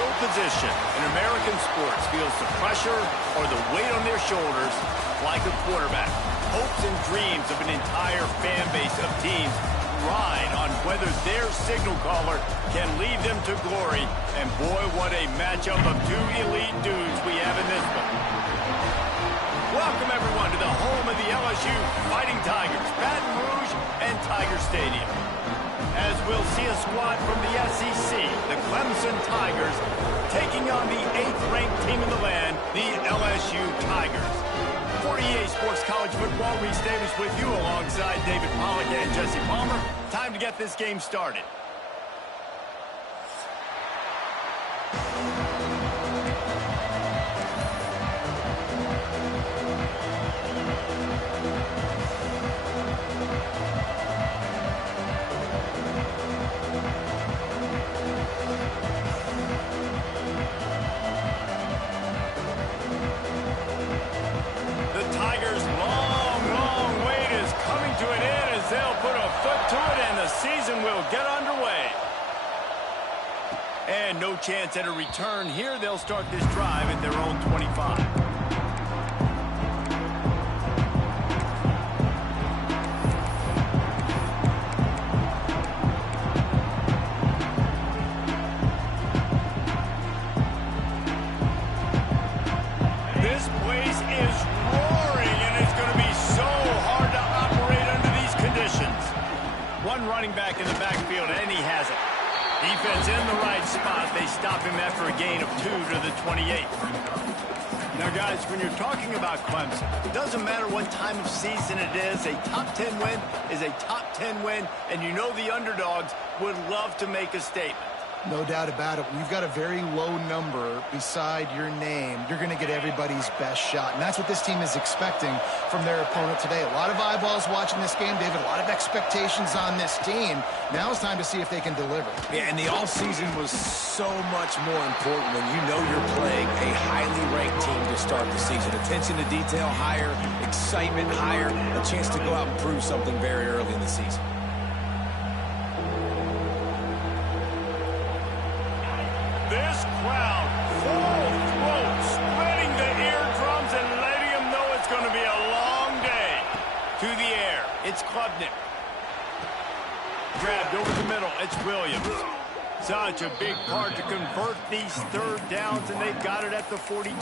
no position in American sports feels the pressure or the weight on their shoulders like a quarterback. Hopes and dreams of an entire fan base of teams ride on whether their signal caller can lead them to glory. And boy, what a matchup of two elite dudes we have in this one. Welcome, everyone, to the home of the LSU Fighting Tigers, Baton Rouge and Tiger Stadium. As we'll see a squad from the SEC, the Clemson Tigers, taking on the 8th-ranked team in the land, the LSU Tigers. For EA Sports College Football, Reese Davis with you alongside David Pollack and Jesse Palmer. Time to get this game started. Will get underway. And no chance at a return here. They'll start this drive at their own 25. This place is roaring, and it's going to be so hard to operate under these conditions. One running back in the backfield, and he has it. Defense in the right spot. They stop him after a gain of 2 to the 28. Now, guys, when you're talking about Clemson, it doesn't matter what time of season it is. A top 10 win is a top 10 win, and you know the underdogs would love to make a statement. No doubt about it. When you've got a very low number beside your name, you're going to get everybody's best shot. And that's what this team is expecting from their opponent today. A lot of eyeballs watching this game, David. A lot of expectations on this team. Now it's time to see if they can deliver. Yeah, and the offseason was so much more important when you know you're playing a highly ranked team to start the season. Attention to detail higher, excitement higher, a chance to go out and prove something very early in the season. This crowd, full throat, spreading the eardrums and letting them know it's going to be a long day. To the air, it's Klubnik. Grabbed over the middle, it's Williams. Such a big part to convert these third downs, and they've got it at the 42.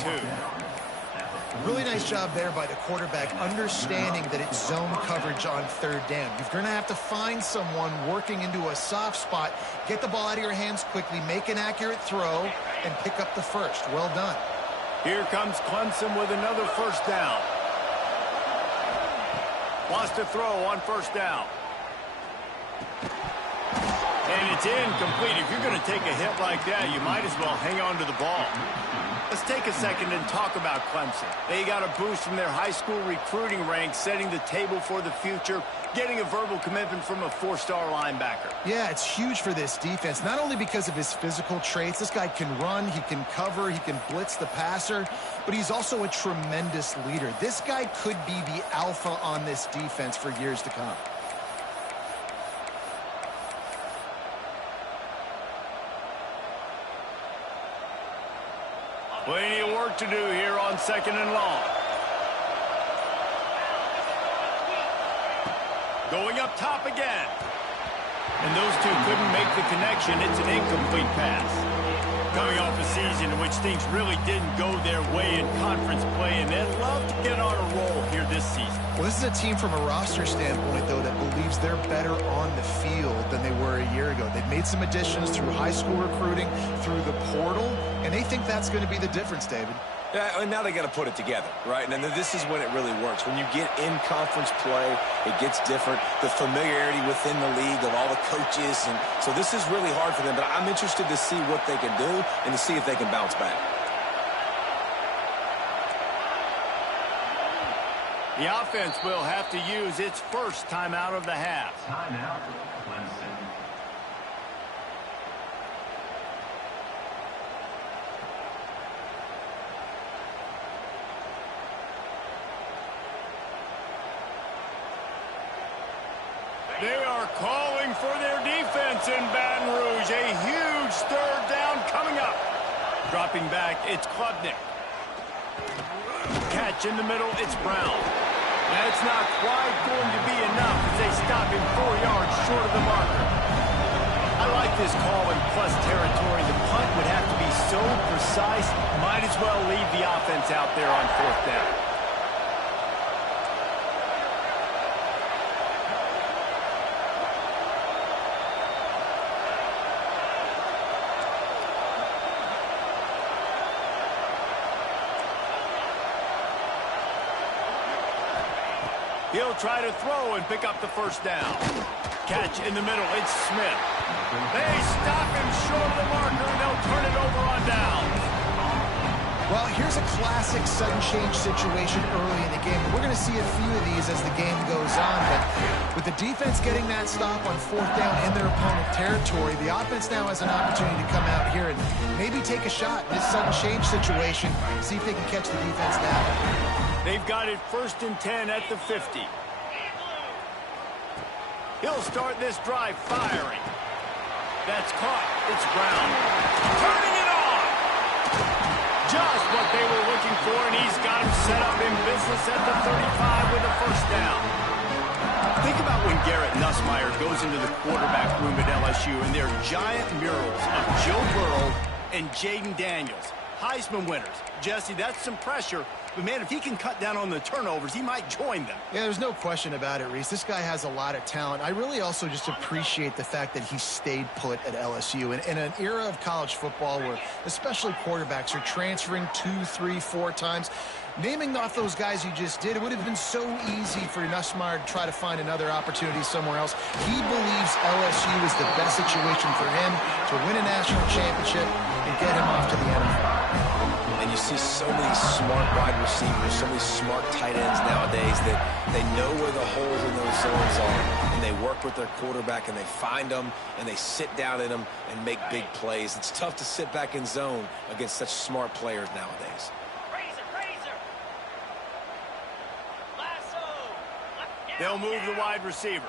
Really nice job there by the quarterback, understanding that it's zone coverage on third down. You're going to have to find someone working into a soft spot, get the ball out of your hands quickly, make an accurate throw, and pick up the first. Well done. Here comes Clemson with another first down. Wants to throw on first down. And it's incomplete. If you're going to take a hit like that, you might as well hang on to the ball. Let's take a second and talk about Clemson. They got a boost from their high school recruiting ranks, setting the table for the future, getting a verbal commitment from a 4-star linebacker. Yeah, it's huge for this defense, not only because of his physical traits. This guy can run, he can cover, he can blitz the passer, but he's also a tremendous leader. This guy could be the alpha on this defense for years to come. Plenty of work to do here on 2nd and long. Going up top again. And those two couldn't make the connection. It's an incomplete pass. Coming off a season in which things really didn't go their way in conference play, and they'd love to get on a roll here this season. Well, this is a team from a roster standpoint, though, that believes they're better on the field than they were a year ago. They've made some additions through high school recruiting, through the portal, and they think that's going to be the difference, David. Yeah, and now they got to put it together, right? And then this is when it really works. When you get in conference play, it gets different. The familiarity within the league of all the coaches, and so this is really hard for them. But I'm interested to see what they can do and to see if they can bounce back. The offense will have to use its first timeout of the half. Timeout, Clemson. They are calling for their defense in Baton Rouge. A huge third down coming up. Dropping back, it's Klubnik. Catch in the middle, it's Brown. That's not quite going to be enough as they stop him 4 yards short of the marker. I like this call in plus territory. The punt would have to be so precise, might as well leave the offense out there on 4th down. He'll try to throw and pick up the 1st down. Catch in the middle, it's Smith. They stop him short of the marker, and they'll turn it over on down. Well, here's a classic sudden change situation early in the game. We're going to see a few of these as the game goes on, but with the defense getting that stop on 4th down in their opponent territory, the offense now has an opportunity to come out here and maybe take a shot in this sudden change situation, see if they can catch the defense now. They've got it 1st and 10 at the 50. He'll start this drive firing. That's caught. It's Brown. Turning it on! Just what they were looking for, and he's got him set up in business at the 35 with a 1st down. Think about when Garrett Nussmeier goes into the quarterback room at LSU, and there are giant murals of Joe Burrow and Jaden Daniels. Heisman winners. Jesse, that's some pressure. But, man, if he can cut down on the turnovers, he might join them. Yeah, there's no question about it, Reese. This guy has a lot of talent. I really also just appreciate the fact that he stayed put at LSU. In an era of college football where especially quarterbacks are transferring 2, 3, 4 times, naming off those guys you just did, it would have been so easy for Nussmeier to try to find another opportunity somewhere else. He believes LSU is the best situation for him to win a national championship and get him off to the NFL. And you see so many smart wide receivers, so many smart tight ends nowadays that they know where the holes in those zones are, and they work with their quarterback, and they find them, and they sit down in them and make big plays. It's tough to sit back in zone against such smart players nowadays. They'll move the wide receiver.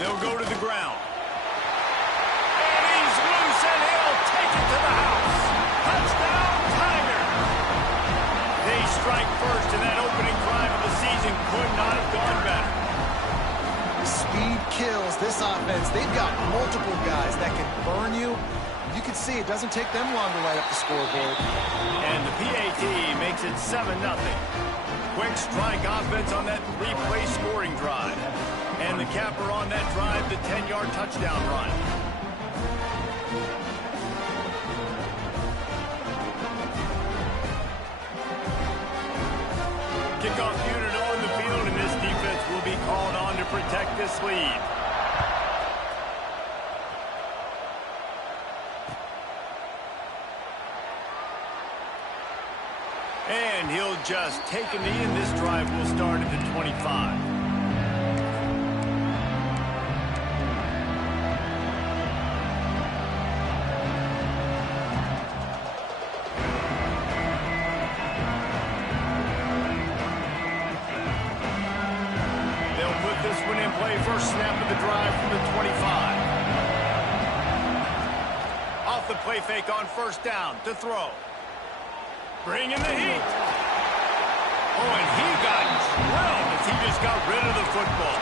They'll go to the ground. And he's loose, and he'll take it to the house. Touchdown, Tiger. They strike first, and that opening drive of the season could not have gone better. Speed kills this offense. They've got multiple guys that can burn you. You can see it doesn't take them long to light up the scoreboard. And the PAT makes it 7-0. Quick strike offense on that 3-play scoring drive. And the capper on that drive, the 10-yard touchdown run. Kickoff unit on the field, and this defense will be called on to protect this lead. And he'll just take a knee, and this drive will start at the 25. First snap of the drive from the 25. Off the play fake on 1st down to throw. Bring in the heat. Oh, and he got drilled as he just got rid of the football.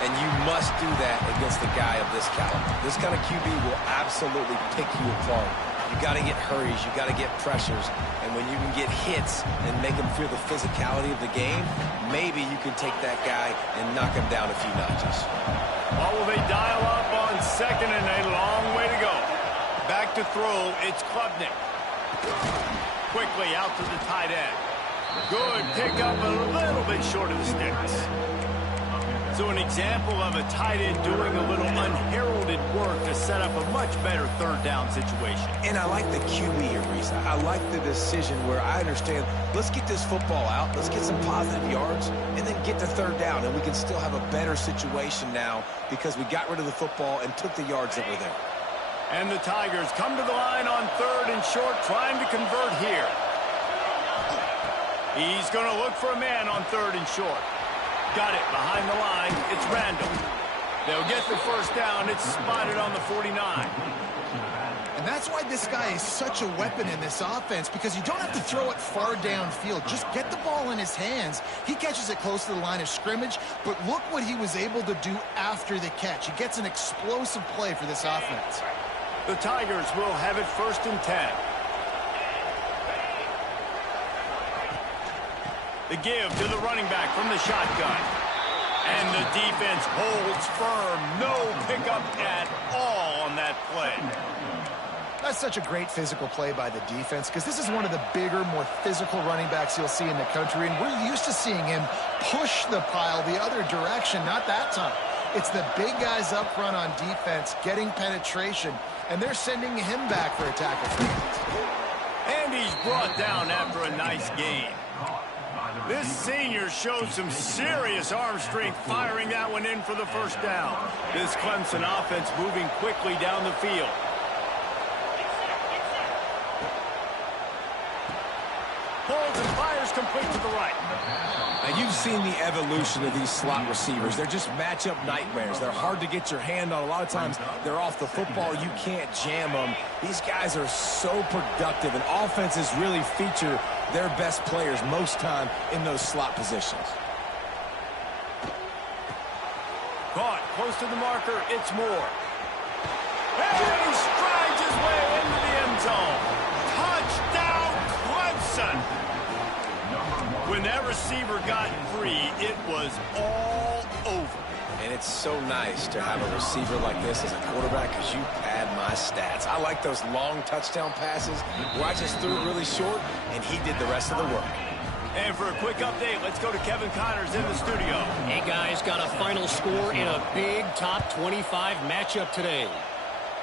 And you must do that against a guy of this caliber. This kind of QB will absolutely pick you apart. You got to get hurries. You got to get pressures. And when you can get hits and make him feel the physicality of the game, maybe you can take that guy and knock him down a few notches. Well, will they dial up on 2nd and a long way to go? Back to throw, it's Klubnik. Quickly out to the tight end. Good pickup, a little bit short of the sticks. So an example of a tight end doing a little unheralded work to set up a much better 3rd down situation. And I like the QB here, Reese. I like the decision where I understand, let's get this football out, let's get some positive yards, and then get to 3rd down, and we can still have a better situation now because we got rid of the football and took the yards that were there. And the Tigers come to the line on 3rd and short, trying to convert here. He's going to look for a man on 3rd and short. Got it behind the line. It's Randall. They'll get the first down. It's spotted on the 49. And that's why this guy is such a weapon in this offense, because you don't have to throw it far downfield. Just get the ball in his hands. He catches it close to the line of scrimmage, but look what he was able to do after the catch. He gets an explosive play for this offense. The Tigers will have it 1st and 10. The give to the running back from the shotgun. And the defense holds firm. No pickup at all on that play. That's such a great physical play by the defense, because this is one of the bigger, more physical running backs you'll see in the country, and we're used to seeing him push the pile the other direction. Not that time. It's the big guys up front on defense getting penetration, and they're sending him back for a tackle. And he's brought down after a nice gain. This senior shows some serious arm strength, firing that one in for the first down. This Clemson offense moving quickly down the field. Pulls and fires complete to the right. Now, you've seen the evolution of these slot receivers. They're just matchup nightmares. They're hard to get your hand on. A lot of times, they're off the football. You can't jam them. These guys are so productive, and offenses really feature their best players most time in those slot positions. Caught close to the marker. It's Moore. And he strides his way into the end zone. Touchdown, Clemson. When that receiver got free, it was all over. And it's so nice to have a receiver like this as a quarterback, because you pad my stats. I like those long touchdown passes where I just threw it really short, and he did the rest of the work. And for a quick update, let's go to Kevin Connors in the studio. Hey, guys, got a final score in a big top 25 matchup today.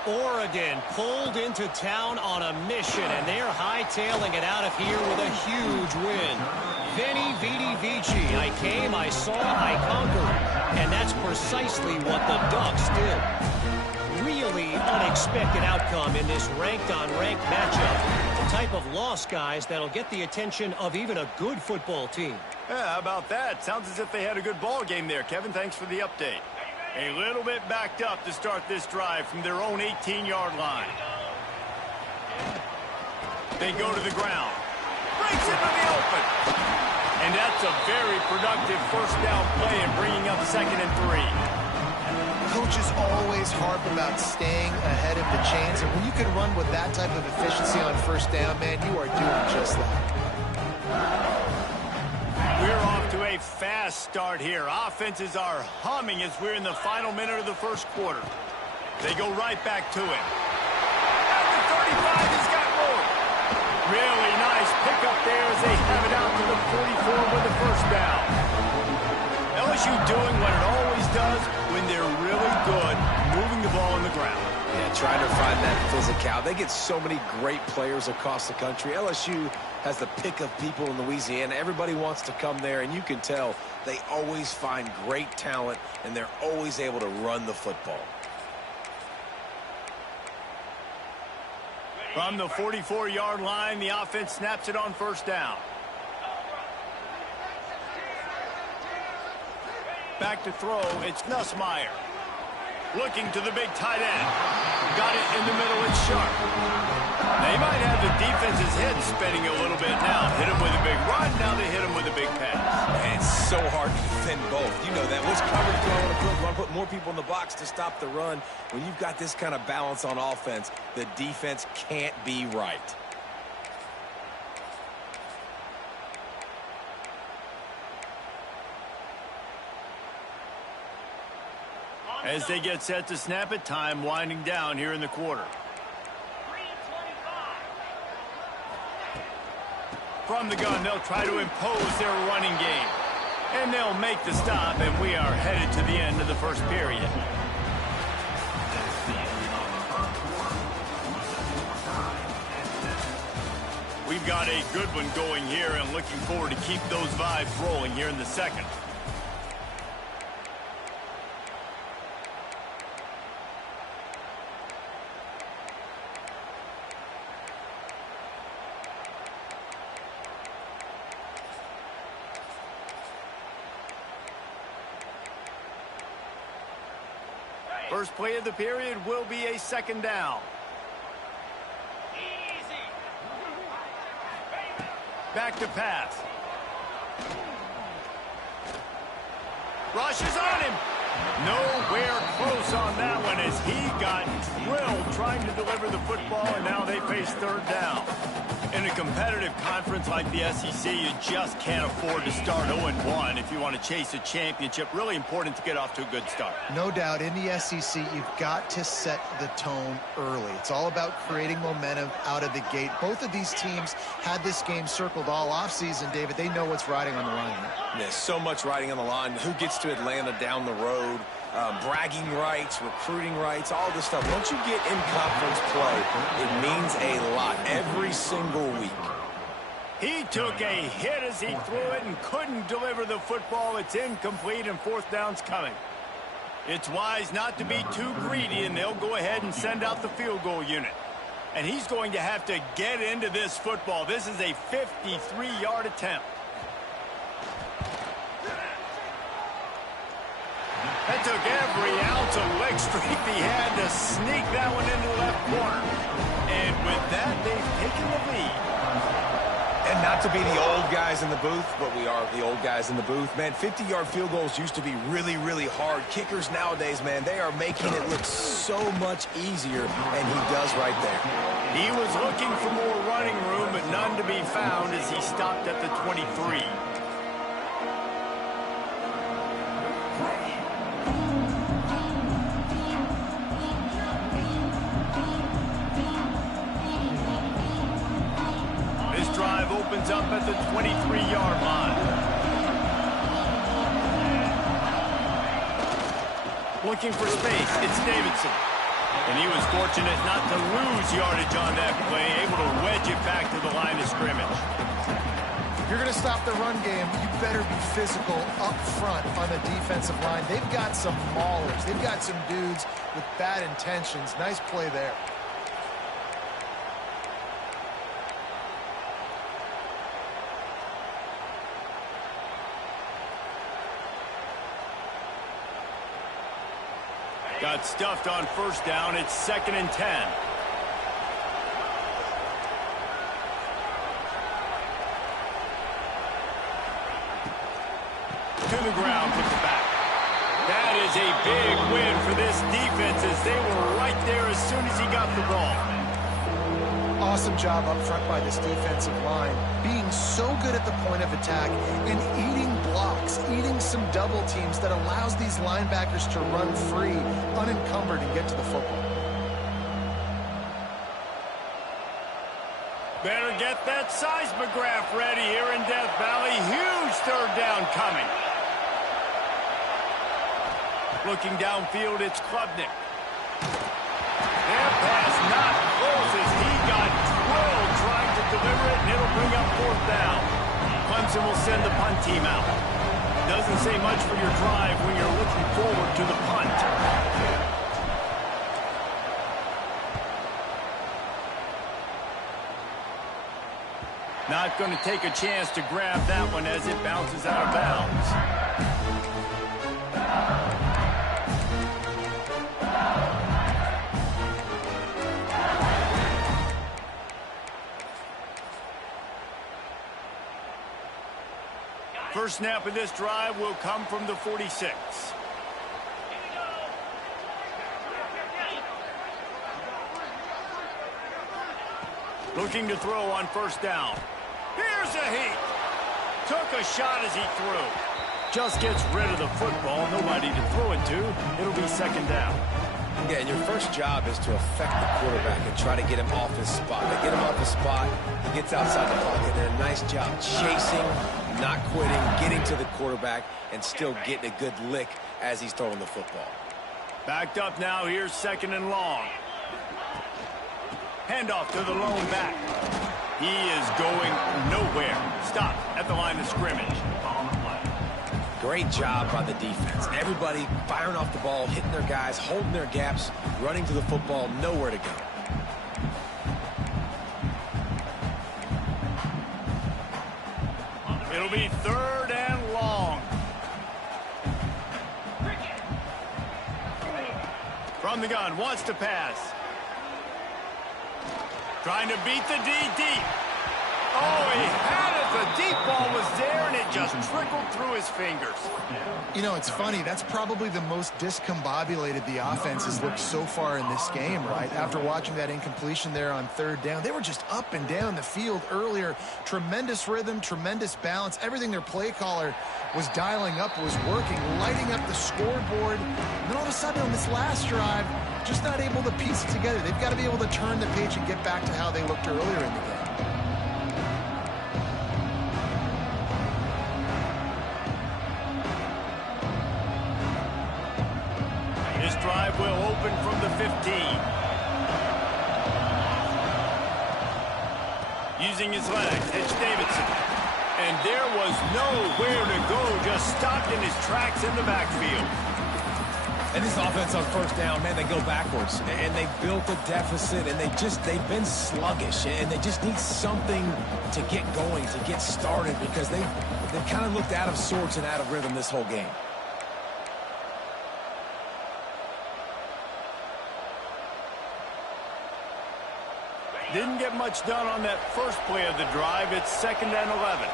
Oregon pulled into town on a mission, and they're hightailing it out of here with a huge win. Veni, Vidi, Vici. I came, I saw, I conquered. And that's precisely what the Ducks did. Really unexpected outcome in this ranked-on-ranked matchup. The type of loss, guys, that'll get the attention of even a good football team. Yeah, how about that? Sounds as if they had a good ball game there. Kevin, thanks for the update. A little bit backed up to start this drive from their own 18-yard line. They go to the ground. Breaks into the open. And that's a very productive first down play and bringing up 2nd and 3. Coaches always harp about staying ahead of the chains, and when you can run with that type of efficiency on first down, man, you are doing just that. We're off to a fast start here. Offenses are humming as we're in the final minute of the first quarter. They go right back to it. At the 35, he's got more. Really nice pickup there as they have it out to the 44 with the first down. LSU doing what it always does when they're really good, moving the ball on the ground. Yeah, trying to find that physicality. They get so many great players across the country. LSU has the pick of people in Louisiana. Everybody wants to come there, and you can tell they always find great talent, and they're always able to run the football. From the 44-yard line, the offense snaps it on first down. Back to throw, it's Nussmeier. Looking to the big tight end. Got it in the middle, it's Sharp. They might have the defense's head spinning a little bit now. Hit him with a big run, now they hit him with a big pass. And it's so hard to defend both. You know that. Which coverage do I want to put? Do I want to put more people in the box to stop the run? When you've got this kind of balance on offense, the defense can't be right. As they get set to snap it, time winding down here in the quarter. From the gun, they'll try to impose their running game. And they'll make the stop, and we are headed to the end of the first period. We've got a good one going here, and looking forward to keep those vibes rolling here in the second. First play of the period will be a second down. Back to pass. Rushes on him. Nowhere close on that one as he got drilled trying to deliver the football, and now they face third down. In a competitive conference like the SEC, you just can't afford to start 0-1 if you want to chase a championship. Really important to get off to a good start. No doubt, in the SEC, you've got to set the tone early. It's all about creating momentum out of the gate. Both of these teams had this game circled all offseason, David. They know what's riding on the line here. There's so much riding on the line. Who gets to Atlanta down the road? Bragging rights, recruiting rights, all this stuff. Once you get in conference play, it means a lot every single week. He took a hit as he threw it and couldn't deliver the football. It's incomplete and fourth down's coming. It's wise not to be too greedy, and they'll go ahead and send out the field goal unit. And he's going to have to get into this football. This is a 53-yard attempt. That took every ounce of leg strength he had to sneak that one into the left corner. And with that, they've taken the lead. And not to be the old guys in the booth, but we are the old guys in the booth. Man, 50-yard field goals used to be really, really hard. Kickers nowadays, man, they are making it look so much easier, and he does right there. He was looking for more running room, but none to be found as he stopped at the 23. Opens up at the 23-yard line. Looking for space, it's Davidson. And he was fortunate not to lose yardage on that play, able to wedge it back to the line of scrimmage. If you're going to stop the run game, you better be physical up front on the defensive line. They've got some maulers. They've got some dudes with bad intentions. Nice play there. Got stuffed on first down. It's 2nd and 10. To the ground with the back. That is a big win for this defense as they were right there as soon as he got the ball. Awesome job up front by this defensive line, being so good at the point of attack and eating blocks, eating some double teams that allows these linebackers to run free, unencumbered, and get to the football. Better get that seismograph ready here in Death Valley. Huge third down coming. Looking downfield, it's Klubnik. Their pass not close as he got drilled trying to deliver it, and it'll bring up fourth down. Clemson will send the punt team out. Doesn't say much for your drive when you're looking forward to the punt. Not going to take a chance to grab that one as it bounces out of bounds. First snap of this drive will come from the 46. Looking to throw on first down. Here's a heat. Took a shot as he threw. Just gets rid of the football. Nobody to throw it to. It'll be second down. Yeah, and your first job is to affect the quarterback and try to get him off his spot. They get him off his spot, he gets outside the pocket, and a nice job chasing, not quitting, getting to the quarterback, and still getting a good lick as he's throwing the football. Backed up now, here's 2nd and long. Handoff to the lone back. He is going nowhere. Stop at the line of scrimmage. Great job by the defense. Everybody firing off the ball, hitting their guys, holding their gaps, running to the football, nowhere to go. It'll be 3rd and long. From the gun, wants to pass. Trying to beat the D deep. Oh, he had it. The deep ball was there, and it just trickled through his fingers. You know, it's funny. That's probably the most discombobulated the offense has looked so far in this game, right? After watching that incompletion there on third down, they were just up and down the field earlier. Tremendous rhythm, tremendous balance. Everything their play caller was dialing up was working, lighting up the scoreboard. And then all of a sudden on this last drive, just not able to piece it together. They've got to be able to turn the page and get back to how they looked earlier in the game. This drive will open from the 15. Using his legs, it's Davidson. And there was nowhere to go, just stopped in his tracks in the backfield. And this offense on first down, man, they go backwards. And they built a deficit, and they've been sluggish. And they just need something to get going, to get started, because they've kind of looked out of sorts and out of rhythm this whole game. Didn't get much done on that first play of the drive. It's 2nd and 11.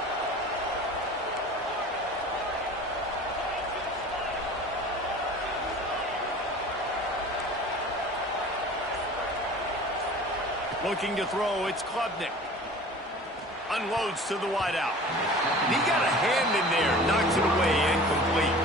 Looking to throw, it's Klubnik. Unloads to the wideout. He got a hand in there, knocks it away, incomplete.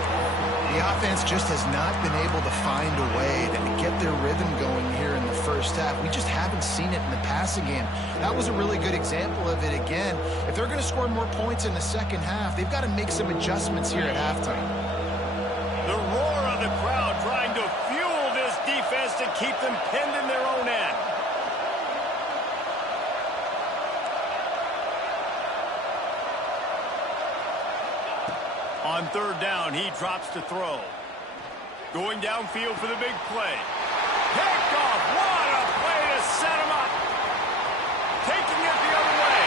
The offense just has not been able to find a way to get their rhythm going here in the first half. We just haven't seen it in the passing game. That was a really good example of it again. If they're going to score more points in the second half, they've got to make some adjustments here at halftime. The roar of the crowd trying to fuel this defense to keep them pinned in their own end. On third down, he drops to throw. Going downfield for the big play. Picked off. What a play to set him up. Taking it the other way.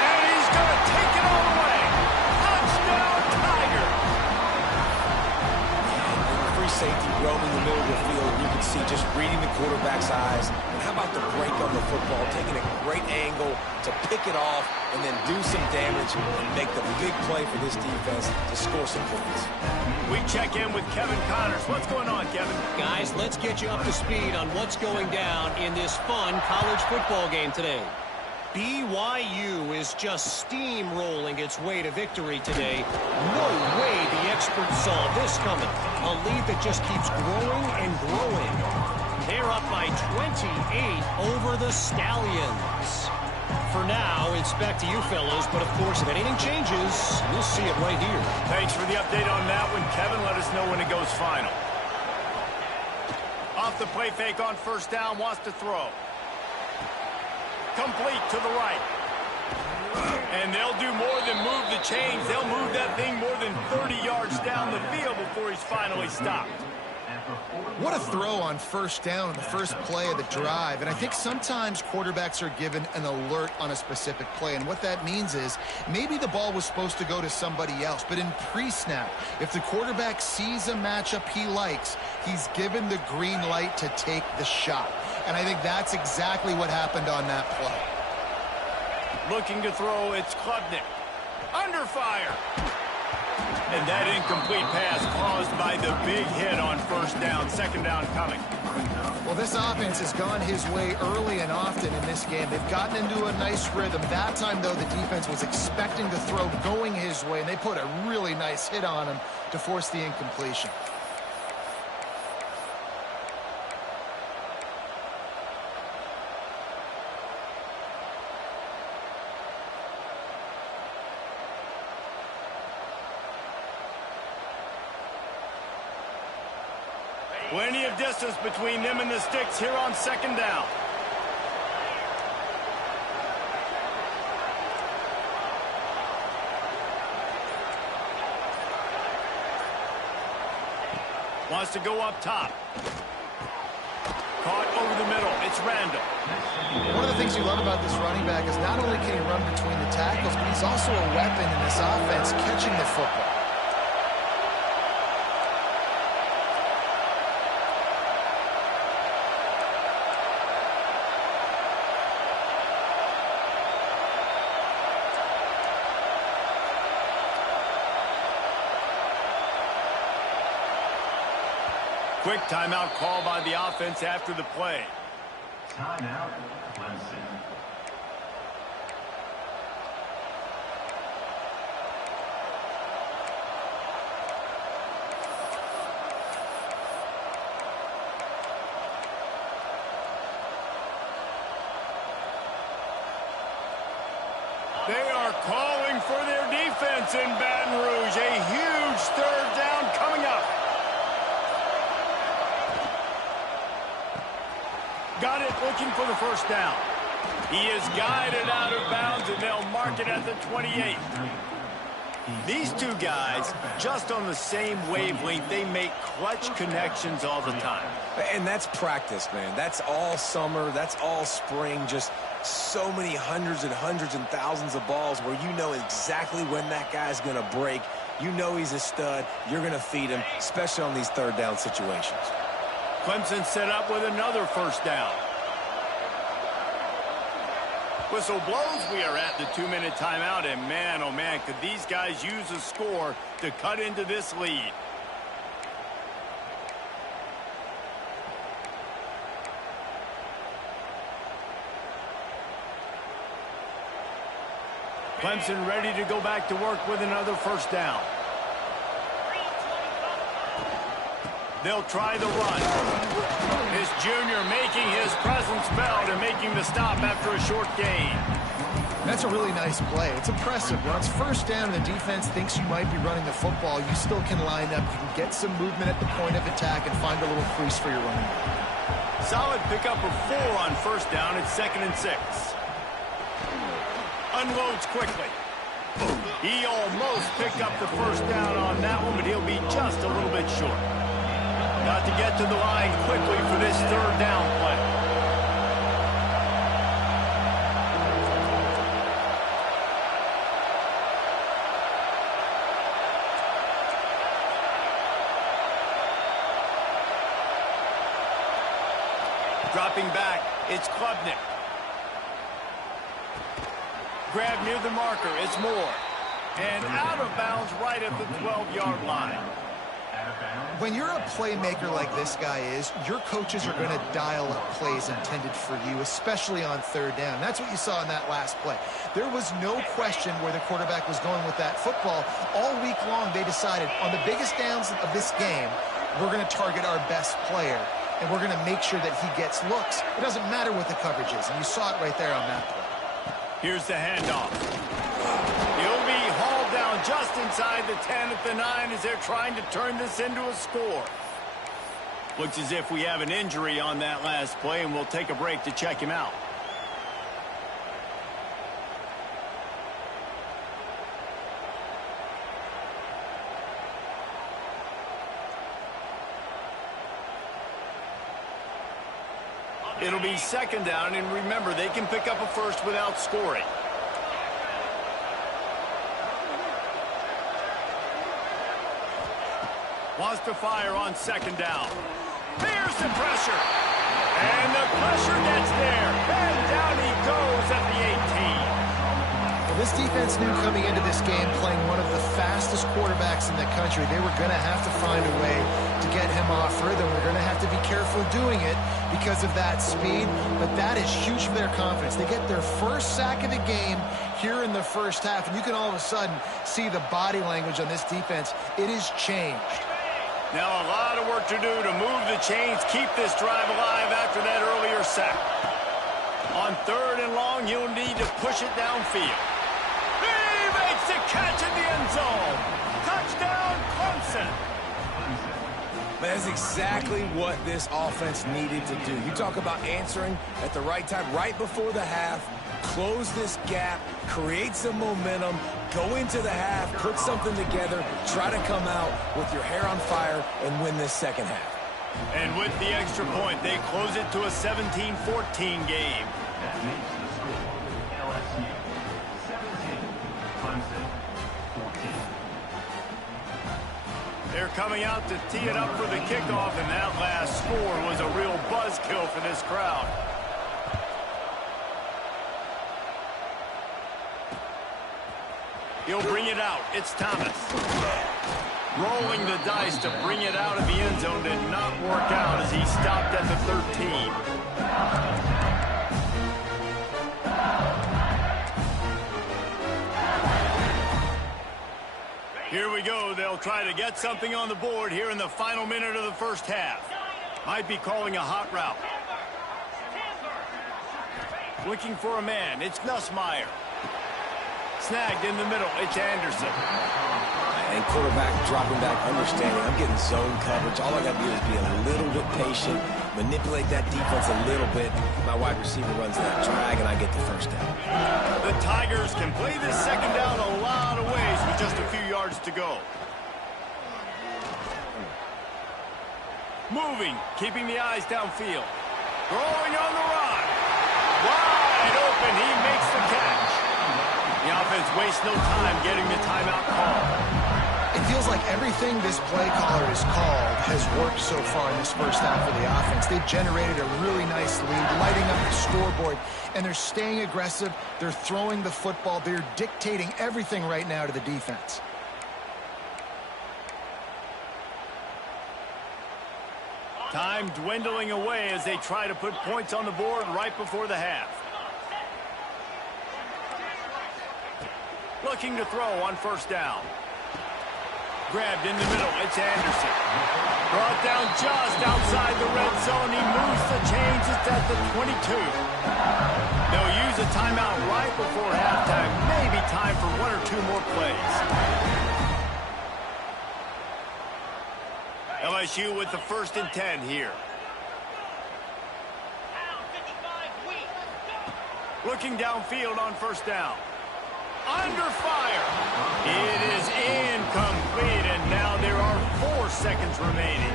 And he's going to take it all the way. Touchdown, Tiger. And free safety roaming the middle of the field. You can see just reading the quarterback's eyes. And how about the break on the football? Taking a great angle to pick it off and then do some damage and make the big play for this defense to score some points. We check in with Kevin Connors. What's going on, Kevin? Guys, let's get you up to speed on what's going down in this fun college football game today. BYU is just steamrolling its way to victory today. No way the experts saw this coming. A lead that just keeps growing and growing. They're up by 28 over the Stallions. For now, it's back to you fellows, but of course, if anything changes, you'll see it right here. Thanks for the update on that one, Kevin. Let us know when it goes final. Off the play fake on first down, wants to throw. Complete to the right. And they'll do more than move the chains. They'll move that thing more than 30 yards down the field before he's finally stopped. What a throw on first down on the first play of the drive. And I think sometimes quarterbacks are given an alert on a specific play. And what that means is maybe the ball was supposed to go to somebody else. But in pre-snap, if the quarterback sees a matchup he likes, he's given the green light to take the shot. And I think that's exactly what happened on that play. Looking to throw, it's Klubnik. Under fire. And that incomplete pass caused by the big hit on first down. 2nd down coming. Well, this offense has gone his way early and often in this game. They've gotten into a nice rhythm. That time, though, the defense was expecting the throw going his way, and they put a really nice hit on him to force the incompletion. Plenty of distance between them and the sticks here on 2nd down. Wants to go up top. Caught over the middle. It's Randall. One of the things you love about this running back is not only can he run between the tackles, but he's also a weapon in this offense catching the football. Quick timeout call by the offense after the play. Timeout, Clemson. They are calling for their defense in Baton Rouge. A huge third down coming up. Got it, looking for the first down. He is guided out of bounds, and they'll mark it at the 28. These two guys, just on the same wavelength, they make clutch connections all the time. And that's practice, man. That's all summer. That's all spring. Just so many hundreds and thousands of balls where you know exactly when that guy's going to break. You know he's a stud. You're going to feed him, especially on these third down situations. Clemson set up with another first down. Whistle blows. We are at the 2-minute timeout, and man, oh man, could these guys use a score to cut into this lead. Clemson ready to go back to work with another first down. They'll try the run. This junior making his presence felt and making the stop after a short gain. That's a really nice play. It's impressive. When it's first down and the defense thinks you might be running the football, you still can line up. You can get some movement at the point of attack and find a little crease for your running back. Solid pickup of 4 on first down. It's 2nd and 6. Unloads quickly. He almost picked up the first down on that one, but he'll be just a little bit short. Got to get to the line quickly for this third down play. Dropping back, it's Klubnik. Grab near the marker, it's Moore. And out of bounds right at the 12-yard line. When you're a playmaker like this guy is, your coaches are going to dial up plays intended for you, especially on third down. That's what you saw in that last play. There was no question where the quarterback was going with that football. All week long, they decided on the biggest downs of this game, we're going to target our best player, and we're going to make sure that he gets looks. It doesn't matter what the coverage is, and you saw it right there on that play. Here's the handoff. He'll be hauled down just inside the 10 at the 9 as they're trying to turn this into a score. Looks as if we have an injury on that last play, and we'll take a break to check him out. It'll be 2nd down, and remember, they can pick up a first without scoring. Wants to fire on 2nd down. There's the pressure. And the pressure gets there. And down he goes at the 18. Well, this defense knew coming into this game, playing one of the fastest quarterbacks in the country, they were going to have to find a way to get him off rhythm. We're going to have to be careful doing it because of that speed, but that is huge for their confidence. They get their first sack of the game here in the first half, and you can all of a sudden see the body language on this defense. It is changed. Now a lot of work to do to move the chains, keep this drive alive after that earlier sack. On 3rd and long, you'll need to push it downfield. He makes the catch in the end zone. Touchdown, Clemson. That's exactly what this offense needed to do. You talk about answering at the right time, right before the half, close this gap, create some momentum, go into the half, put something together, try to come out with your hair on fire and win this second half. And with the extra point, they close it to a 17-14 game. That makes the score LSU 17, Clemson 14. They're coming out to tee it up for the kickoff, and that last score was a real buzzkill for this crowd. He'll bring it out. It's Thomas. Rolling the dice to bring it out of the end zone did not work out as he stopped at the 13. Here we go. They'll try to get something on the board here in the final minute of the first half. Might be calling a hot route. Looking for a man. It's Nussmeier. Snagged in the middle. It's Anderson. And quarterback dropping back, understanding. I'm getting zone coverage. All I got to do is be a little bit patient, manipulate that defense a little bit. My wide receiver runs that drag, and I get the first down. The Tigers can play this second down a lot of ways with just a few yards to go. Moving, keeping the eyes downfield. Throwing on the run. Wide open, he makes the catch. The offense wastes no time getting the timeout call. It feels like everything this play caller has called has worked so far in this first half of the offense. They've generated a really nice lead, lighting up the scoreboard, and they're staying aggressive. They're throwing the football. They're dictating everything right now to the defense. Time dwindling away as they try to put points on the board right before the half. Looking to throw on first down. Grabbed in the middle. It's Anderson. Brought down just outside the red zone. He moves the chains. It's at the 22. They'll use a timeout right before halftime. Maybe time for one or two more plays. LSU with the 1st and 10 here. Looking downfield on first down. Under fire. It is incomplete, and now there are 4 seconds remaining.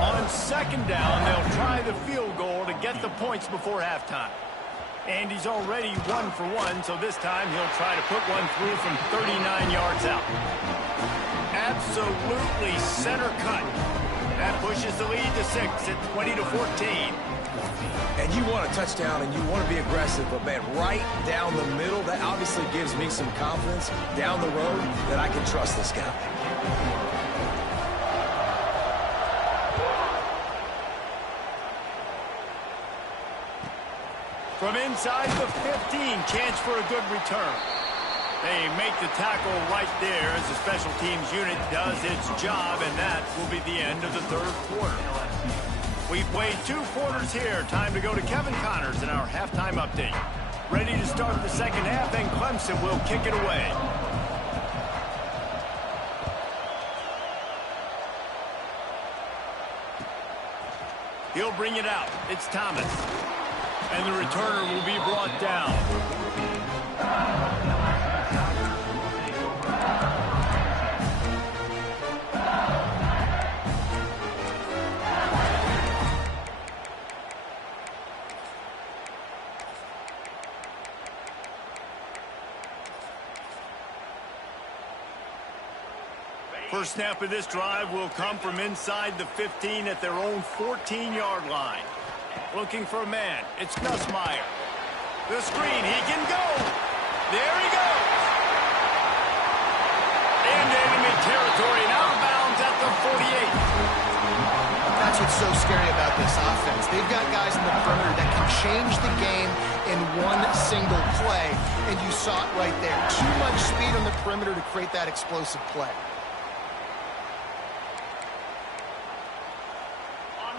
On second down, they'll try the field goal to get the points before halftime. And he's already 1 for 1, so this time he'll try to put one through from 39 yards out. Absolutely center cut. That pushes the lead to 6 at 20-14. And you want a touchdown and you want to be aggressive, but man, right down the middle, that obviously gives me some confidence down the road that I can trust this guy. From inside the 15, chance for a good return. They make the tackle right there as the special teams unit does its job, and that will be the end of the 3rd quarter. We've played 2 quarters here. Time to go to Kevin Connors in our halftime update. Ready to start the second half, and Clemson will kick it away. He'll bring it out. It's Thomas. And the returner will be brought down. First snap of this drive will come from inside the 15 at their own 14-yard line. Looking for a man. It's Nussmeier. The screen. He can go. There he goes. Into enemy territory and out of bounds at the 48. That's what's so scary about this offense. They've got guys in the perimeter that can change the game in one single play, and you saw it right there. Too much speed on the perimeter to create that explosive play.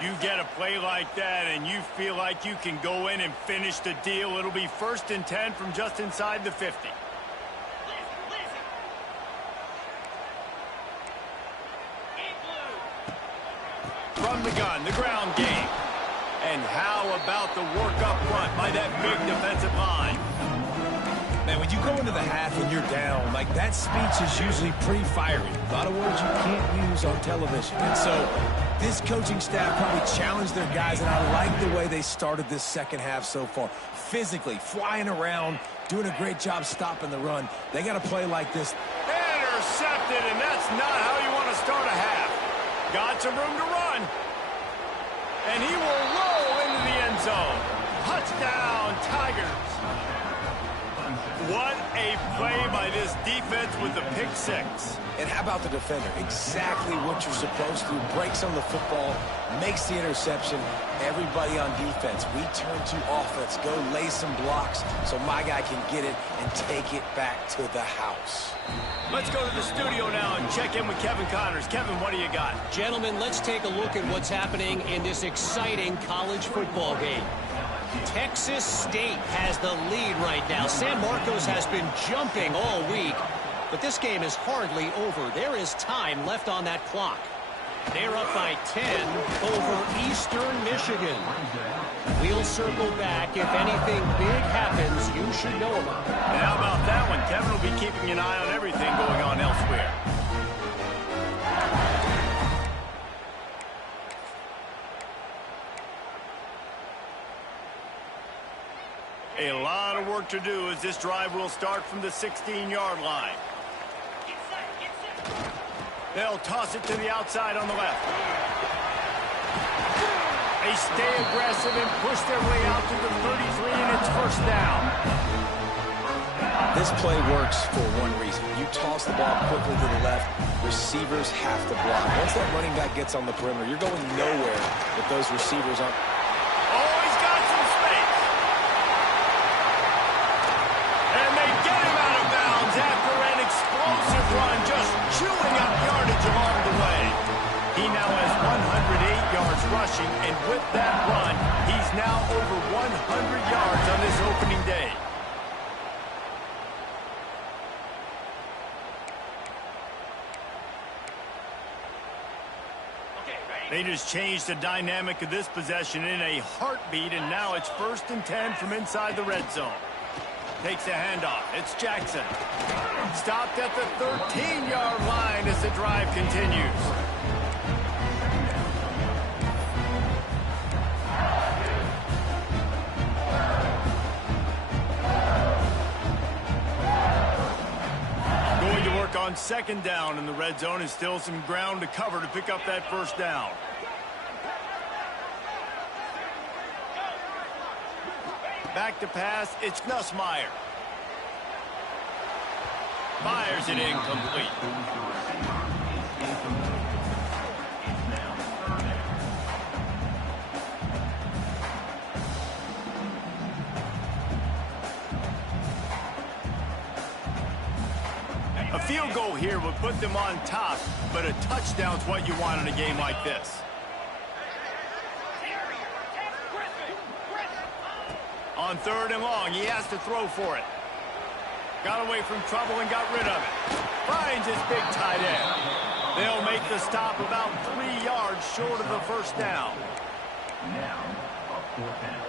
You get a play like that and you feel like you can go in and finish the deal. It'll be 1st and 10 from just inside the 50. From the gun, the ground game. And how about the work up front by that big defensive line? Man, when you go into the half and you're down, like that speech is usually pretty fiery. A lot of words you can't use on television. And so this coaching staff probably challenged their guys, and I like the way they started this second half so far. Physically, flying around, doing a great job stopping the run. They got to play like this. Intercepted, and that's not how you want to start a half. Got some room to run. And he will roll into the end zone. Touchdown, Tigers. What a play by this defense with the pick six. And how about the defender? Exactly what you're supposed to. Breaks on the football, makes the interception. Everybody on defense, we turn to offense. Go lay some blocks so my guy can get it and take it back to the house. Let's go to the studio now and check in with Kevin Connors. Kevin, what do you got? Gentlemen, let's take a look at what's happening in this exciting college football game. Texas State has the lead right now. San Marcos has been jumping all week, but this game is hardly over. There is time left on that clock. They're up by 10 over Eastern Michigan. We'll circle back. If anything big happens, you should know about it. And how about that one? Kevin will be keeping an eye on everything going on elsewhere. A lot of work to do as this drive will start from the 16-yard line. They'll toss it to the outside on the left. They stay aggressive and push their way out to the 33, and it's first down. This play works for one reason. You toss the ball quickly to the left, receivers have to block. Once that running back gets on the perimeter, you're going nowhere with those receivers on. Oh, he's got some space. And they get him out of bounds after an explosive run, just chewing up yardage along the way. He now has 108 yards rushing, and with that run, he's now over 100 yards on this opening day. They just changed the dynamic of this possession in a heartbeat, and now it's 1st and 10 from inside the red zone. Takes a handoff. It's Jackson. Stopped at the 13-yard line as the drive continues. Going to work on 2nd down in the red zone, and still some ground to cover to pick up that 1st down. Back to pass, it's Nussmeier. Fires it incomplete. A field goal here would put them on top, but a touchdown's what you want in a game like this. On 3rd and long, he has to throw for it. Got away from trouble and got rid of it. Finds his big tight end. They'll make the stop about 3 yards short of the 1st down. Now, a 4th down.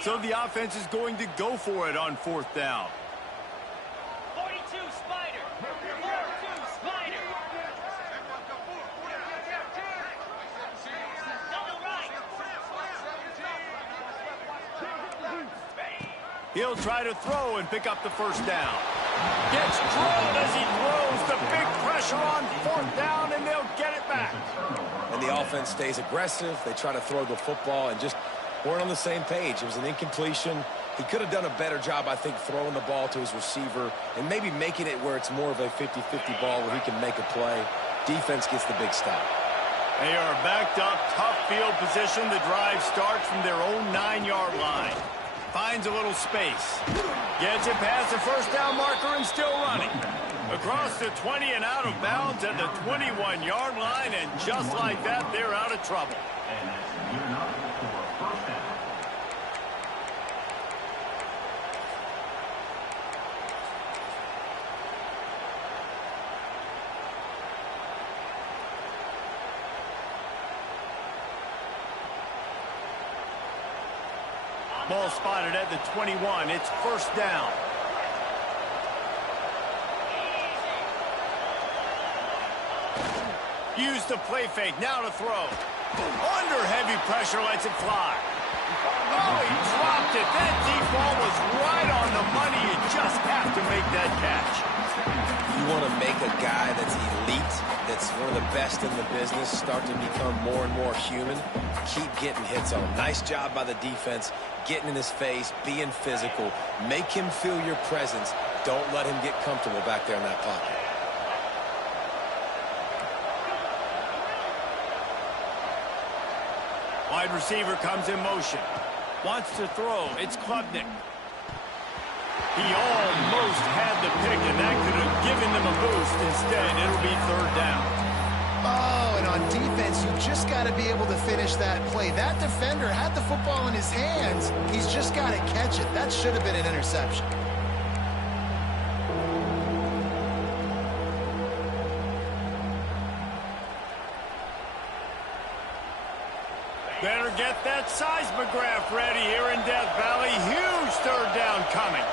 So the offense is going to go for it on 4th down. 42 Spider. 42 Spider. Double right. He'll try to throw and pick up the 1st down. Gets drilled as he throws. The big pressure on 4th down, and they'll get it back. And the offense stays aggressive. They try to throw the football and just weren't on the same page. It was an incompletion. He could have done a better job, I think, throwing the ball to his receiver and maybe making it where it's more of a 50-50 ball where he can make a play. Defense gets the big stop. They are backed up, tough field position. The drive starts from their own 9-yard line. Finds a little space. Gets it past the 1st down marker and still running. Across the 20 and out of bounds at the 21-yard line, and just like that, they're out of trouble. And that's good enough for a 1st down. Ball spotted at the 21. It's 1st down. Use the play fake. Now to throw. Under heavy pressure, lets it fly. Oh, he dropped it. That deep ball was right on the money. You just have to make that catch. You want to make a guy that's elite, that's one of the best in the business, start to become more and more human, keep getting hits on him. Nice job by the defense, getting in his face, being physical. Make him feel your presence. Don't let him get comfortable back there in that pocket. Wide receiver comes in motion. Wants to throw. It's Klubnik. He almost had the pick, and that could have given them a boost. Instead, it'll be third down. Oh, and on defense, you just got to be able to finish that play. That defender had the football in his hands. He's just got to catch it. That should have been an interception. Better get that seismograph ready here in Death Valley. Huge third down coming.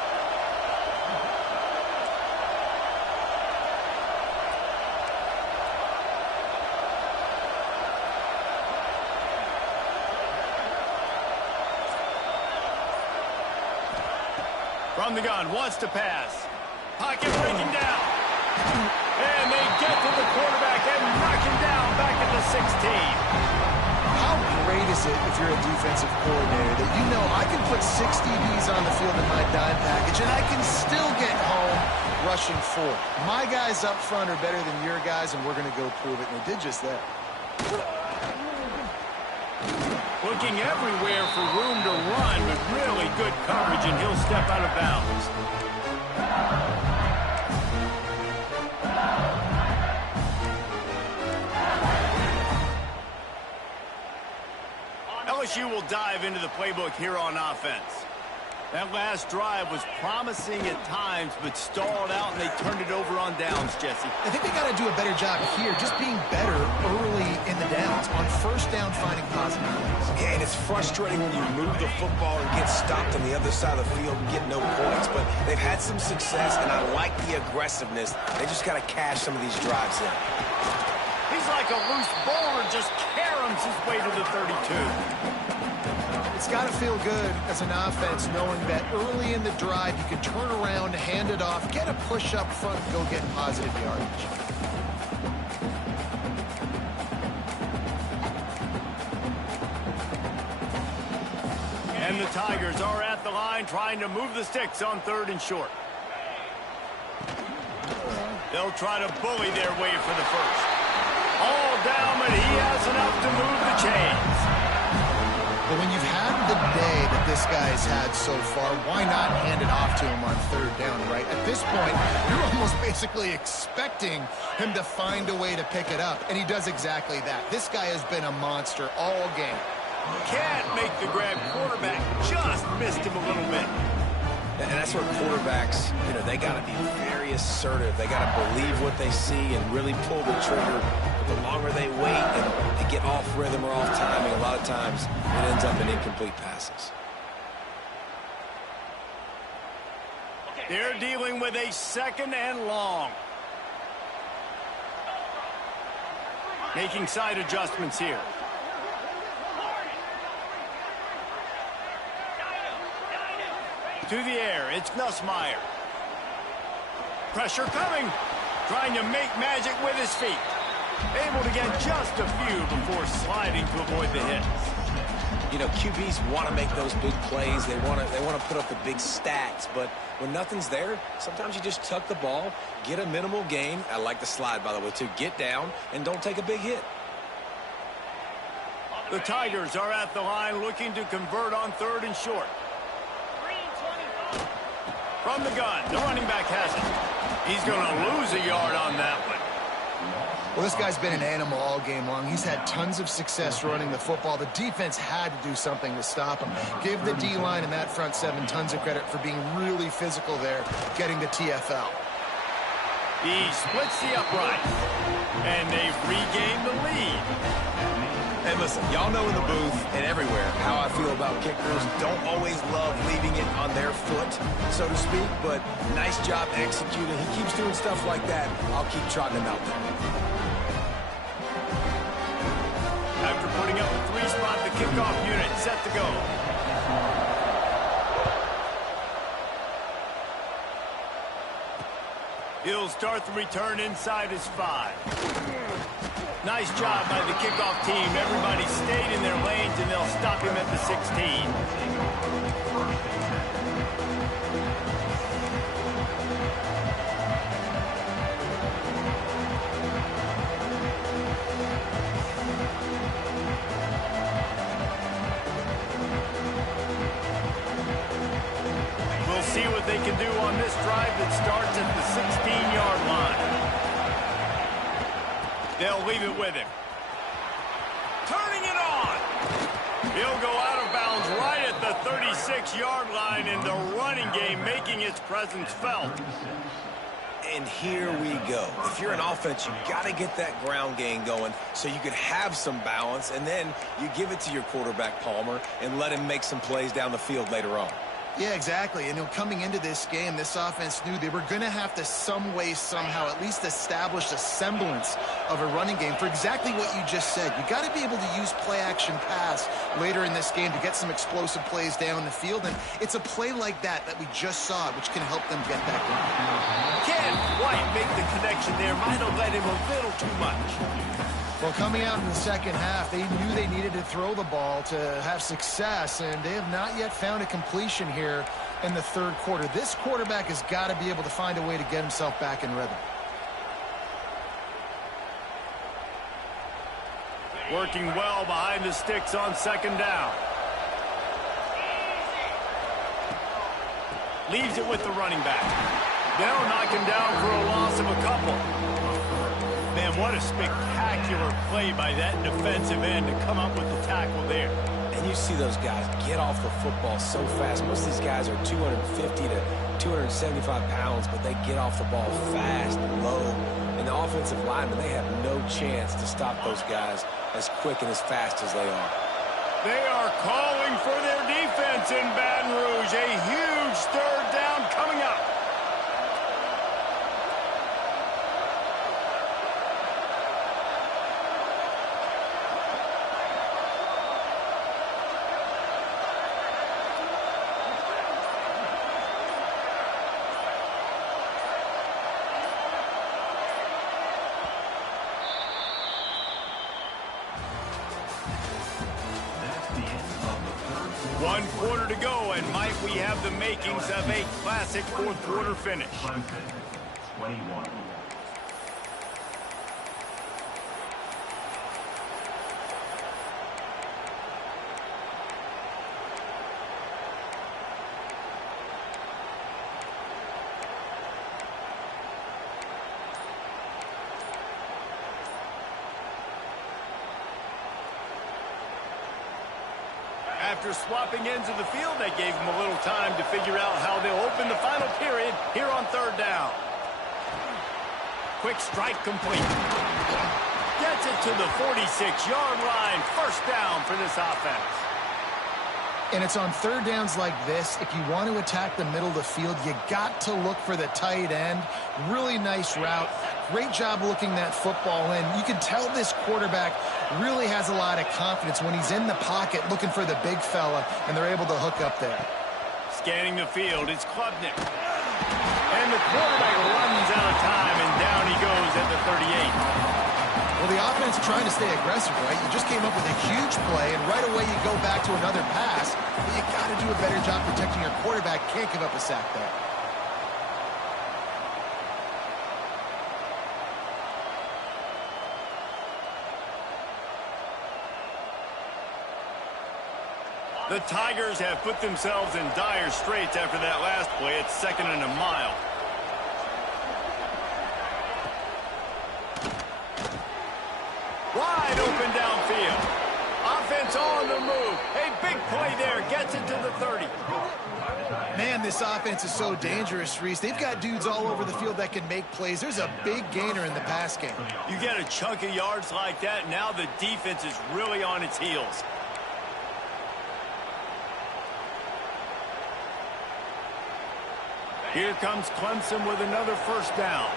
From the gun, wants to pass. Pocket breaking down. And they get to the quarterback and knock him down back at the 16. How great is it if you're a defensive coordinator that you know I can put 6 DBs on the field in my dime package and I can still get home rushing 4. My guys up front are better than your guys, and we're going to go prove it, and they did just that. Looking everywhere for room to run with really good coverage, and he'll step out of bounds. LSU will dive into the playbook here on offense. That last drive was promising at times, but stalled out, and they turned it over on downs, Jesse. I think they got to do a better job here, just being better early in the downs, on first down, finding positive plays. Yeah, and it's frustrating when you move the football and get stopped on the other side of the field and get no points, but they've had some success, and I like the aggressiveness. They just got to cash some of these drives in. He's like a loose bowler, just caroms his way to the 32. It's got to feel good as an offense knowing that early in the drive you can turn around, hand it off, get a push up front, and go get positive yardage. And the Tigers are at the line trying to move the sticks on 3rd and short. They'll try to bully their way for the first. All down, but he has enough to move the chains. But when you've had the day that this guy's had so far, why not hand it off to him on 3rd down, right? At this point, you're almost basically expecting him to find a way to pick it up, and he does exactly that. This guy has been a monster all game. Can't make the grab. Quarterback just missed him a little bit. And that's where quarterbacks, they got to be very assertive. They got to believe what they see and really pull the trigger. But the longer they wait and they get off rhythm or off timing, a lot of times it ends up in incomplete passes. They're dealing with a 2nd and long. Making side adjustments here. To the air, it's Nussmeier. Pressure coming. Trying to make magic with his feet. Able to get just a few before sliding to avoid the hits. QBs want to make those big plays. They want to put up the big stats. But when nothing's there, sometimes you just tuck the ball, get a minimal gain. I like the slide, by the way, too. Get down and don't take a big hit. The Tigers are at the line looking to convert on 3rd and short. From the gun, the running back has it. He's going to lose a yard on that one. Well, this guy's been an animal all game long. He's had tons of success running the football. The defense had to do something to stop him. Give the D-line and that front 7 tons of credit for being really physical there, getting the TFL. He splits the upright, and they've regained the lead. And listen, y'all know in the booth and everywhere how I feel about kickers. Don't always love leaving it on their foot, so to speak, but nice job executing. He keeps doing stuff like that. I'll keep trotting him out there. After putting go. He'll start the return inside his 5. Nice job by the kickoff team. Everybody stayed in their lanes, and they'll stop him at the 16. See what they can do on this drive that starts at the 16-yard line. They'll leave it with him. Turning it on. He'll go out of bounds right at the 36-yard line, and the running game making its presence felt. And here we go. If you're an offense, you got to get that ground game going so you can have some balance, and then you give it to your quarterback, Palmer, and let him make some plays down the field later on. Yeah, exactly. And coming into this game, this offense knew they were going to have to some way, somehow, at least establish a semblance of a running game for exactly what you just said. You got to be able to use play-action pass later in this game to get some explosive plays down the field. And it's a play like that we just saw, which can help them get that going. Can't quite make the connection there. Might have led him a little too much. Well, coming out in the second half, they knew they needed to throw the ball to have success, and they have not yet found a completion here in the third quarter. This quarterback has got to be able to find a way to get himself back in rhythm. Working well behind the sticks on second down. Leaves it with the running back. They'll knock him down for a loss of a couple. Man, what a spectacular play by that defensive end to come up with the tackle there. And you see those guys get off the football so fast. Most of these guys are 250 to 275 pounds, but they get off the ball fast and low. And the offensive linemen, they have no chance to stop those guys as quick and as fast as they are. They are calling for their defense in Baton Rouge. A huge third down coming up. One quarter to go, and Mike, we have the makings of a classic fourth quarter finish. Clemson, 21. After swapping ends of the field, they gave him a little time to figure out how they'll open the final period here on third down. Quick strike complete. Gets it to the 46-yard line. First down for this offense. And it's on third downs like this, if you want to attack the middle of the field, you got to look for the tight end. Really nice route. Great job looking that football in. You can tell this quarterback really has a lot of confidence when he's in the pocket looking for the big fella, and they're able to hook up there. Scanning the field, it's Klubnik. And the quarterback runs out of time, and down he goes at the 38. Well, the offense trying to stay aggressive, right? You just came up with a huge play, and right away you go back to another pass. But you got to do a better job protecting your quarterback. Can't give up a sack there. The Tigers have put themselves in dire straits after that last play. It's second and a mile. Wide open downfield. Offense on the move. A big play there. Gets it to the 30. Man, this offense is so dangerous, Reese. They've got dudes all over the field that can make plays. There's a big gainer in the pass game. You get a chunk of yards like that, now the defense is really on its heels. Here comes Clemson with another first down.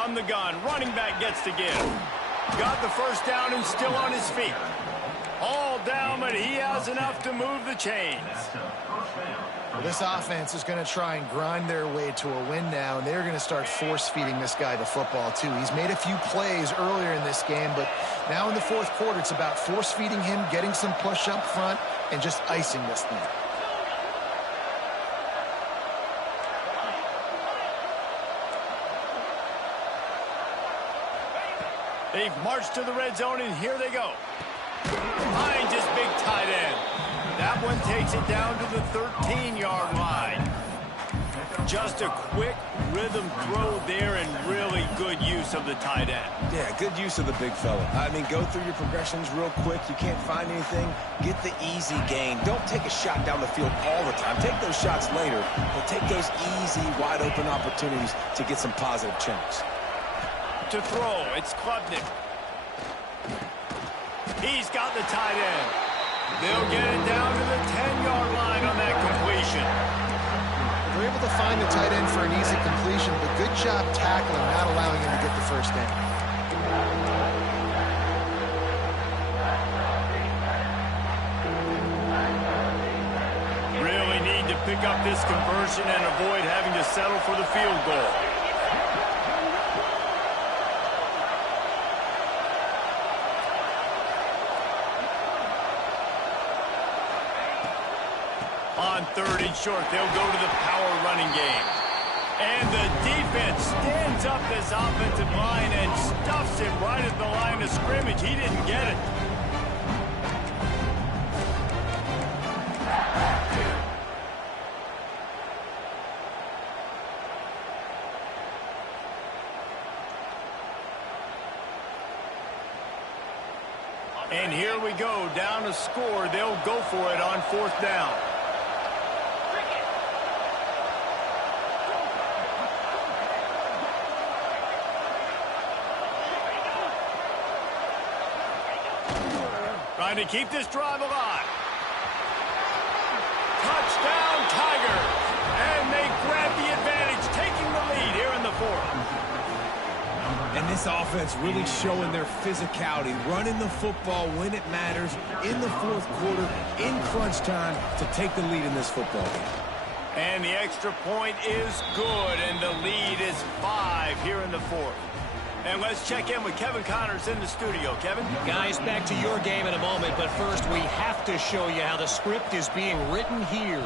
From the gun, running back gets to give. Got the first down and still on his feet. All down, but he has enough to move the chains. Well, this offense is going to try and grind their way to a win now, and they're going to start force-feeding this guy the football, too. He's made a few plays earlier in this game, but now in the fourth quarter, it's about force-feeding him, getting some push up front, and just icing this thing. They've marched to the red zone, and here they go. Finds his big tight end. That one takes it down to the 13-yard line. Just a quick rhythm throw there and really good use of the tight end. Yeah, good use of the big fella. I mean, go through your progressions real quick. You can't find anything. Get the easy gain. Don't take a shot down the field all the time. Take those shots later, but take those easy, wide-open opportunities to get some positive chunks. To throw, it's Klubnik. He's got the tight end. They'll get it down to the 10-yard line on that completion. They're able to find the tight end for an easy completion, but good job tackling, not allowing him to get the first down. Really need to pick up this conversion and avoid having to settle for the field goal. On third and short, they'll go to the power running game. And the defense stands up this offensive line and stuffs him right at the line of scrimmage. He didn't get it. And here we go, down to score. They'll go for it on fourth down. Trying to keep this drive alive. Touchdown, Tigers. And they grab the advantage, taking the lead here in the fourth. And this offense really showing their physicality, running the football when it matters, in the fourth quarter, in crunch time, to take the lead in this football game. And the extra point is good, and the lead is 5 here in the fourth. And let's check in with Kevin Connors in the studio. Kevin? Guys, back to your game in a moment, but first we have to show you how the script is being written here.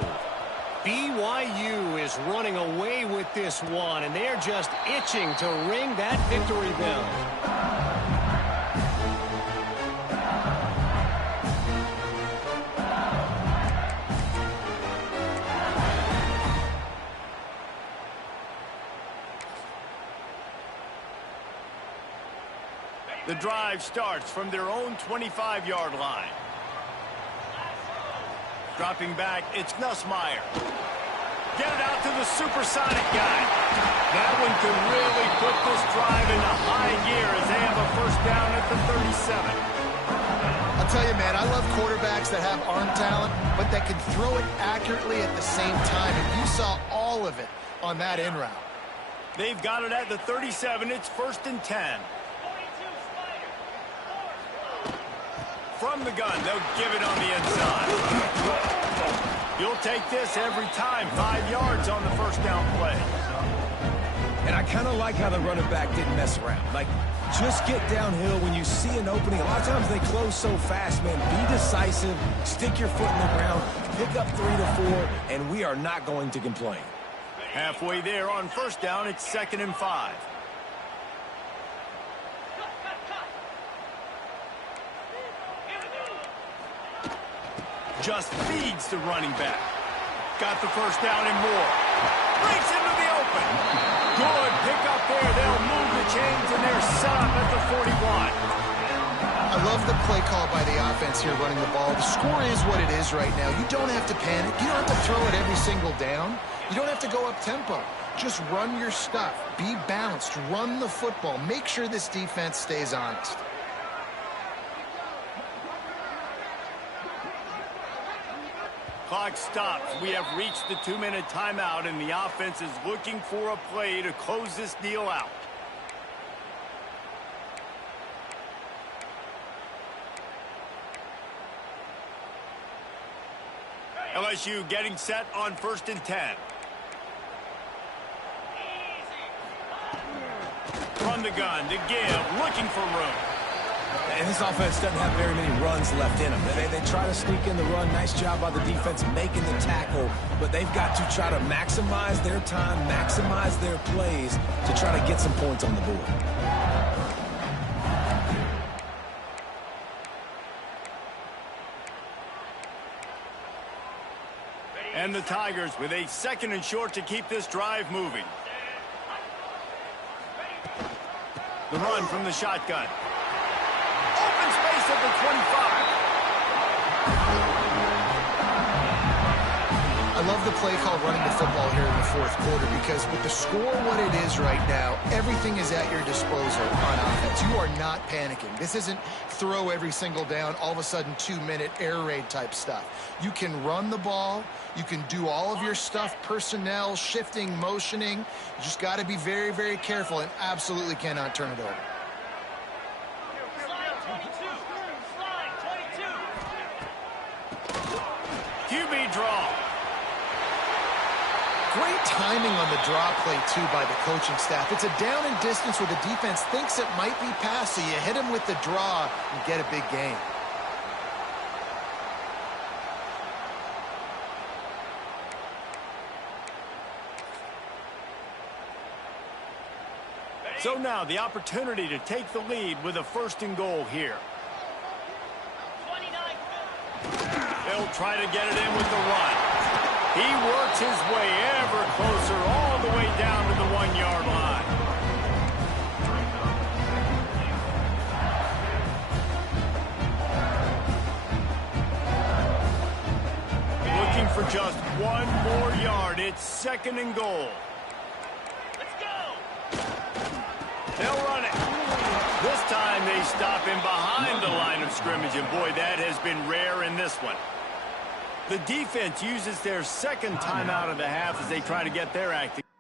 BYU is running away with this one, and they're just itching to ring that victory bell. The drive starts from their own 25-yard line. Dropping back, it's Nussmeier. Get it out to the supersonic guy. That one could really put this drive into high gear as they have a first down at the 37. I'll tell you, man, I love quarterbacks that have arm talent, but that can throw it accurately at the same time, and you saw all of it on that in route. They've got it at the 37. It's first and 10. From the gun, they'll give it on the inside. You'll take this every time. 5 yards on the first down play. And I kind of like how the running back didn't mess around. Like, just get downhill when you see an opening. A lot of times they close so fast, man. Be decisive, stick your foot in the ground, pick up 3 to 4, and we are not going to complain. Halfway there on first down, it's 2nd and 5. Just feeds the running back. Got the first down and more. Breaks into the open. Good pick up there. They'll move the chains, and they're set up at the 41. I love the play call by the offense here running the ball. The score is what it is right now. You don't have to panic. You don't have to throw it every single down. You don't have to go up tempo. Just run your stuff. Be balanced. Run the football. Make sure this defense stays honest. Clock stops. We have reached the 2-minute timeout, and the offense is looking for a play to close this deal out. LSU getting set on 1st and 10. From the gun to give, looking for room. And this offense doesn't have very many runs left in them. They try to sneak in the run. Nice job by the defense making the tackle. But they've got to try to maximize their time, maximize their plays to try to get some points on the board. And the Tigers with a 2nd and short to keep this drive moving. The run from the shotgun. Open space at the 25. I love the play called running the football here in the 4th quarter because with the score what it is right now, everything is at your disposal on offense. You are not panicking. This isn't throw every single down, all of a sudden 2-minute air raid type stuff. You can run the ball. You can do all of your stuff, personnel, shifting, motioning. You just got to be very, very careful and absolutely cannot turn it over. QB draw. Great timing on the draw play, too, by the coaching staff. It's a down and distance where the defense thinks it might be pass, so you hit him with the draw and get a big gain. So now the opportunity to take the lead with a 1st and goal here. They'll try to get it in with the run. He works his way ever closer all the way down to the 1-yard line. Looking for just 1 more yard. It's 2nd and goal. Let's go. They'll run it. This time they stop him behind the line of scrimmage, and boy, that has been rare in this one. The defense uses their 2nd timeout of the half as they try to get their act together.